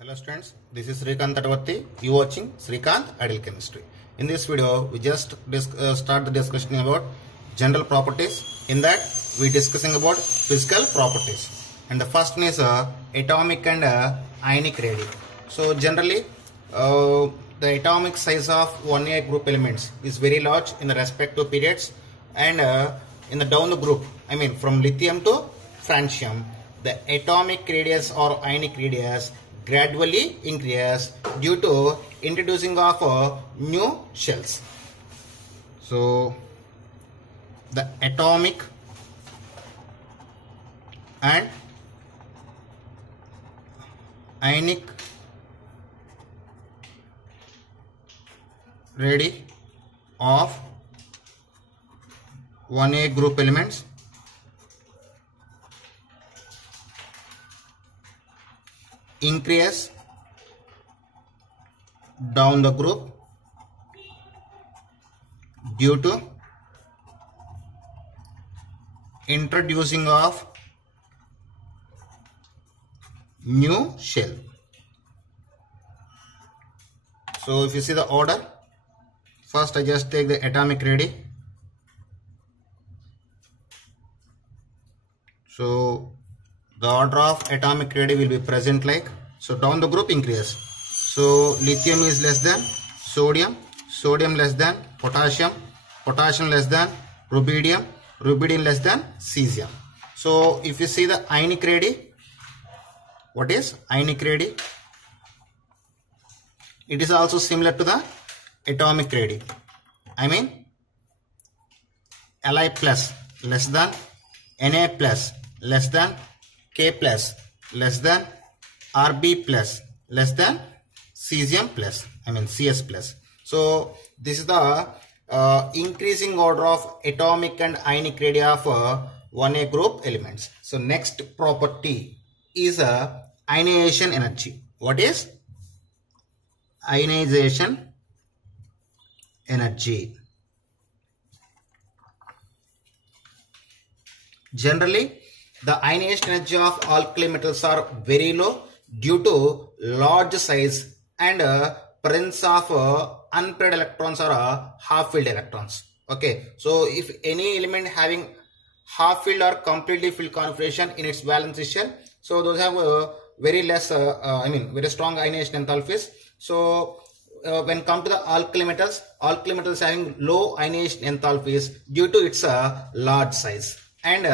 Hello students, this is Srikanth Tatavarthi. You watching Srikanth Ideal Chemistry. In this video, we just start the discussion about general properties. In that, we discussing about physical properties. And the first one is atomic and ionic radii. So generally, the atomic size of 1A group elements is very large in the respective periods, and in the down the group, I mean from lithium to francium, the atomic radius or ionic radius gradually increase due to introducing of new shells. So the atomic and ionic radii of 1A group elements increase down the group due to introducing of new shell. So if you see the order, first I just take the atomic radii. So the order of atomic radii will be present like, so down the group increase. So lithium is less than sodium, sodium less than potassium, potassium less than rubidium, rubidium less than cesium. So if you see the ionic radii, what is ionic radii? It is also similar to the atomic radii. I mean Li plus less than Na plus less than K plus less than Rb plus less than cesium plus, I mean Cs plus. So this is the increasing order of atomic and ionic radii of 1A group elements. So next property is ionization energy. What is ionization energy? Generally, the ionization energy of alkali metals are very low due to large size and presence of unpaired electrons or half-filled electrons. Okay, so if any element having half-filled or completely filled configuration in its valence shell, so those have very less, very strong ionization enthalpies. So when come to the alkali metals having low ionization enthalpies due to its large size, and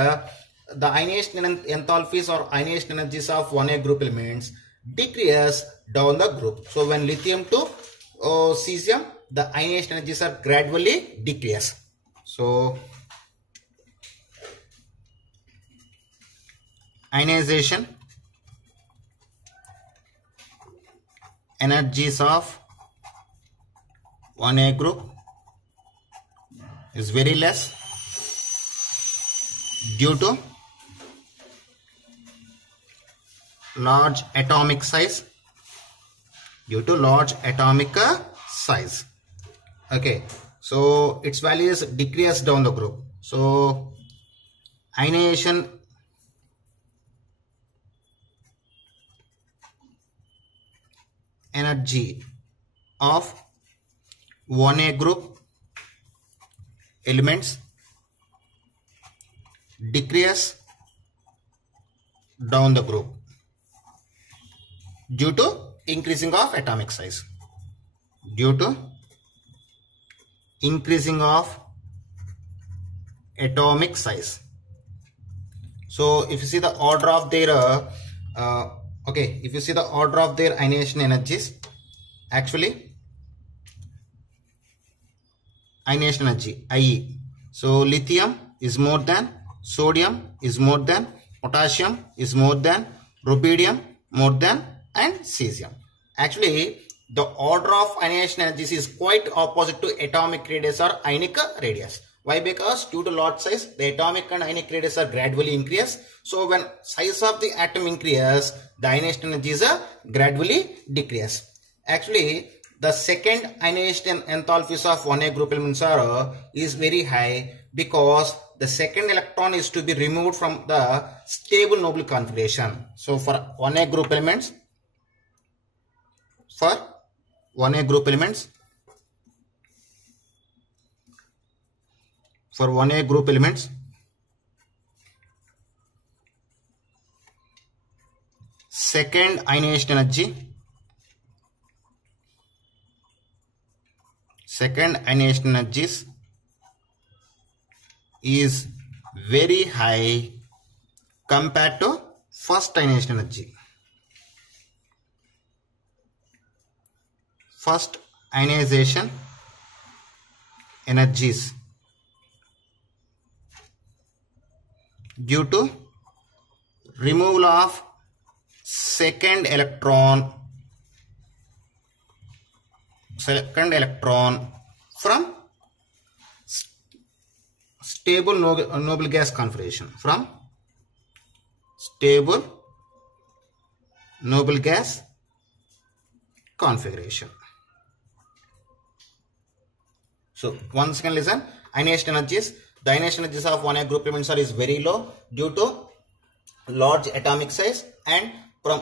the ionization enthalpies or ionization energies of 1A group elements decrease down the group. So when lithium to cesium, the ionization energies are gradually decrease. So ionization energies of 1A group is very less due to large atomic size, Okay, so its value is decreased down the group. So ionization energy of 1A group elements decrease down the group due to increasing of atomic size. So if you see the order of their ionization energies, actually ionization energy IE. So lithium is more than sodium, is more than potassium, is more than rubidium, more than and cesium. Actually, the order of ionization energies is quite opposite to atomic radius or ionic radius. Why? Because due to large size, the atomic and ionic radius are gradually increase. So when size of the atom increase, the ionization energies are gradually decrease. Actually, the second ionization enthalpies of 1A group elements is very high because the second electron is to be removed from the stable Nobel configuration. So for 1A group elements, for 1a group elements. For 1a group elements, second ionization energies is very high compared to first ionization energy. First ionization energies due to removal of second electron from stable noble gas configuration, from stable noble gas configuration. So once again listen, ionization energies. The ionization energies of 1a group elements is very low due to large atomic size, and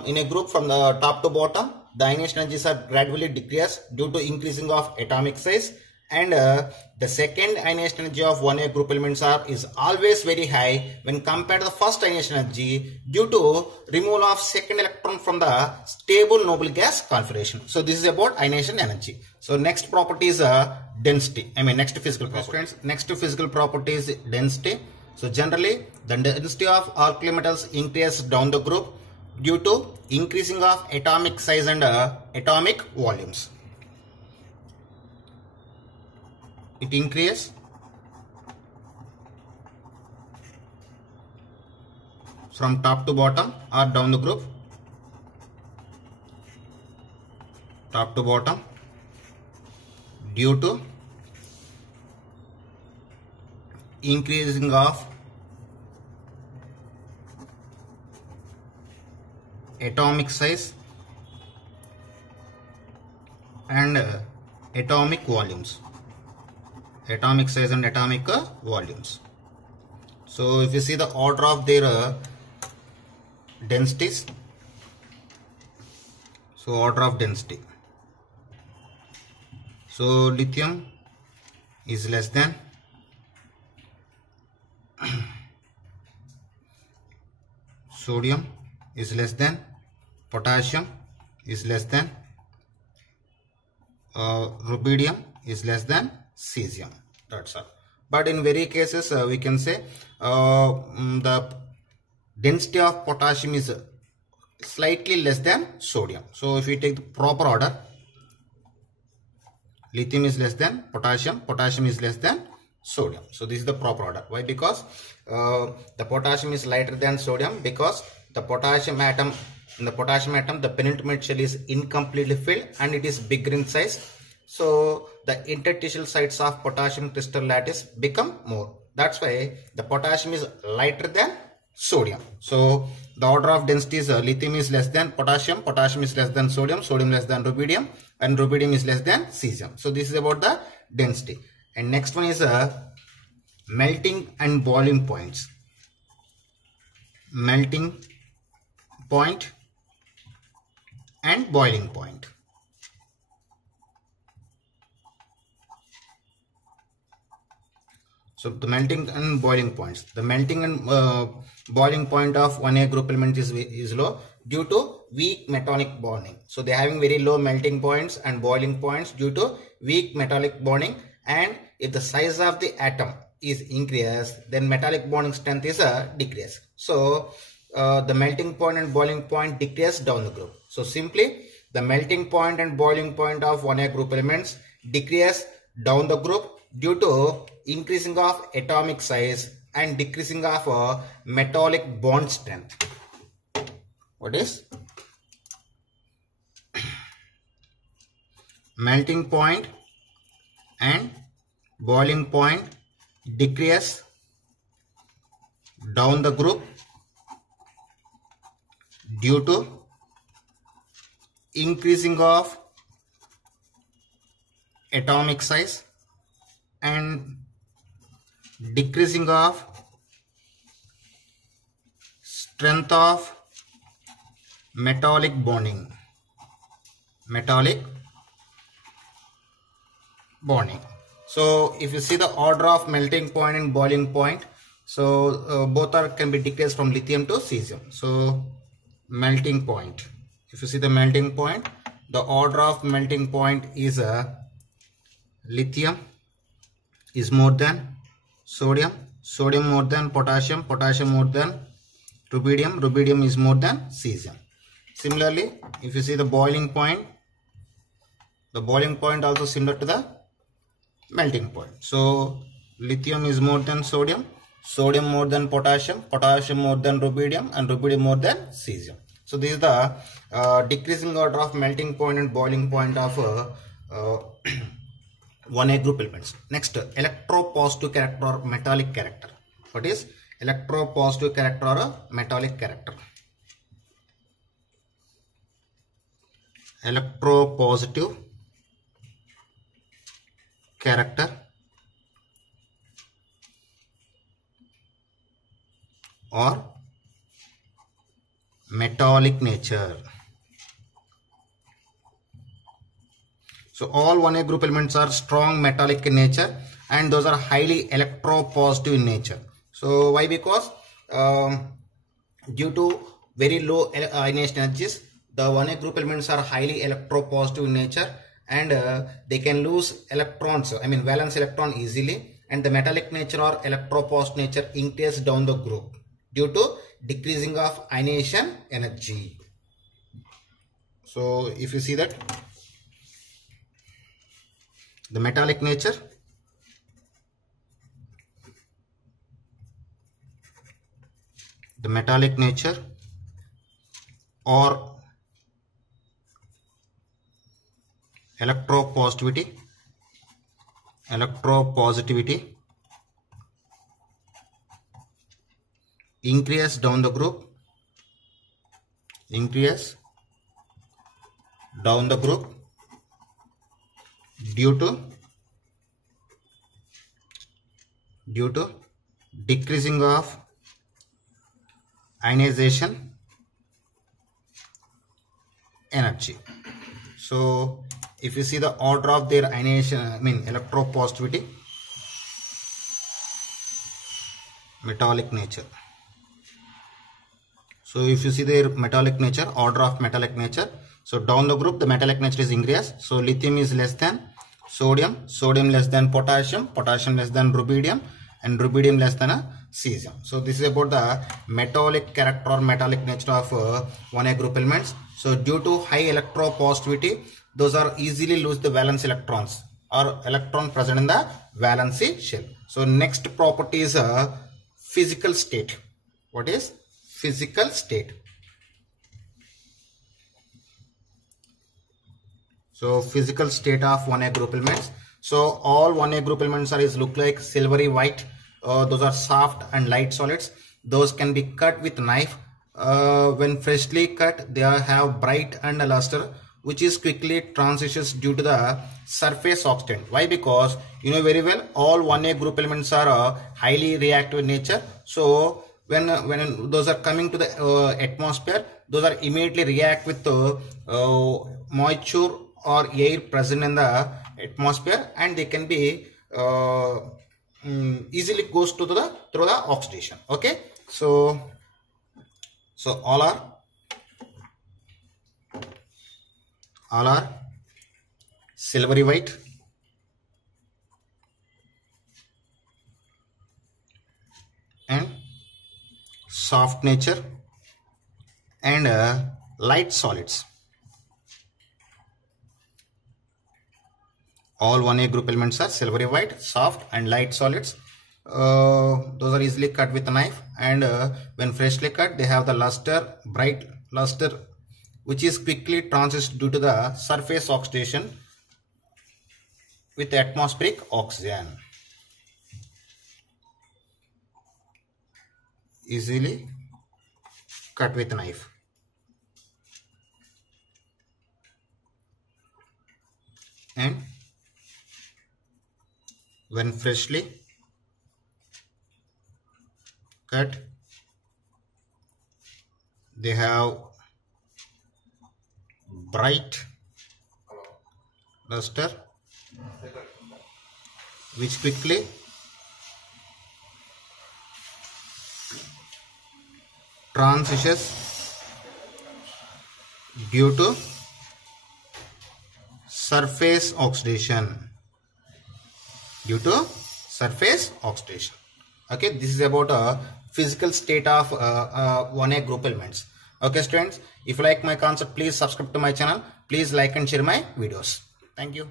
in a group from the top to bottom, the ionization energies are gradually decreased due to increasing of atomic size, and the second ionization energy of 1a group elements is always very high when compared to the first ionization energy due to removal of second electron from the stable noble gas configuration. So this is about ionization energy. So next property is density. Next physical property. Friends, next physical property is density. So generally, the density of alkali metals increases down the group due to increasing of atomic size and atomic volumes. It increases from top to bottom or down the group, top to bottom, due to increasing of atomic size and atomic volumes. Atomic size and atomic volumes. So if you see the order of their densities, so order of density. So lithium is less than sodium, is less than potassium, is less than rubidium, is less than cesium. That's all. But in very cases we can say the density of potassium is slightly less than sodium. So if we take the proper order, lithium is less than potassium, potassium is less than sodium. So this is the proper order. Why? Because the potassium is lighter than sodium, because the potassium atom, the penultimate shell is incompletely filled and it is bigger in size. So the interstitial sites of potassium crystal lattice become more. That's why the potassium is lighter than sodium. So the order of density is lithium is less than potassium, potassium is less than sodium, sodium less than rubidium, and rubidium is less than cesium. So this is about the density. And next one is melting and boiling points. Melting point and boiling point. So the melting and boiling points. The melting and boiling point of 1a group element is low due to weak metallic bonding. So they are having very low melting points and boiling points due to weak metallic bonding. And if the size of the atom is increased, then metallic bonding strength is decreased. So the melting point and boiling point decrease down the group. So simply the melting point and boiling point of 1a group elements decrease down the group due to increasing of atomic size and decreasing of metallic bond strength. What is melting point and boiling point decrease down the group due to increasing of atomic size and decreasing of strength of metallic bonding. metallic bonding. So if you see the order of melting point and boiling point, so both are can be decreased from lithium to cesium. So melting point, if you see the melting point, the order of melting point is lithium is more than sodium, sodium more than potassium, potassium more than rubidium, rubidium is more than cesium. Similarly, if you see the boiling point also similar to the melting point. So lithium is more than sodium, sodium more than potassium, potassium more than rubidium, and rubidium more than cesium. So this is the decreasing order of melting point and boiling point of 1A group elements. Next, electropositive character or metallic character. What is electropositive character or metallic character? Electropositive character or metallic nature. So all 1A group elements are strong metallic in nature, and those are highly electropositive in nature. So why? Because due to very low ionization energies, the 1A group elements are highly electropositive in nature, and they can lose electrons, I mean valence electron easily, and the metallic nature or electropositive nature increase down the group due to decreasing of ionization energy. So if you see that the metallic nature or electropositivity increase down the group due to decreasing of ionization energy. So if you see the order of their ionization, I mean electropositivity, metallic nature. So if you see their metallic nature, order of metallic nature, so down the group the metallic nature is increased. So lithium is less than sodium, sodium less than potassium, potassium less than rubidium, and rubidium less than cesium. So this is about the metallic character or metallic nature of 1A group elements. So due to high electropositivity, those are easily lose the valence electrons or electron present in the valency shell. So next property is physical state. What is physical state? So physical state of 1A group elements. So all 1A group elements are look like silvery white. Those are soft and light solids. Those can be cut with knife. When freshly cut, they have bright and luster, which is quickly transitions due to the surface oxidant. Why? Because you know very well all 1A group elements are highly reactive in nature. So when those are coming to the atmosphere, those are immediately react with moisture or air present in the atmosphere, and they can be easily goes to the through the oxidation. Okay, so all are silvery white and soft nature and light solids. All 1A group elements are silvery white, soft and light solids. Those are easily cut with a knife, and when freshly cut, they have the luster, bright luster, which is quickly transits due to the surface oxidation with atmospheric oxygen. Easily cut with a knife. And when freshly cut, they have bright luster which quickly transitions due to surface oxidation. Okay, this is about a physical state of 1A group elements. Okay students, if you like my concept, please subscribe to my channel. Please like and share my videos. Thank you.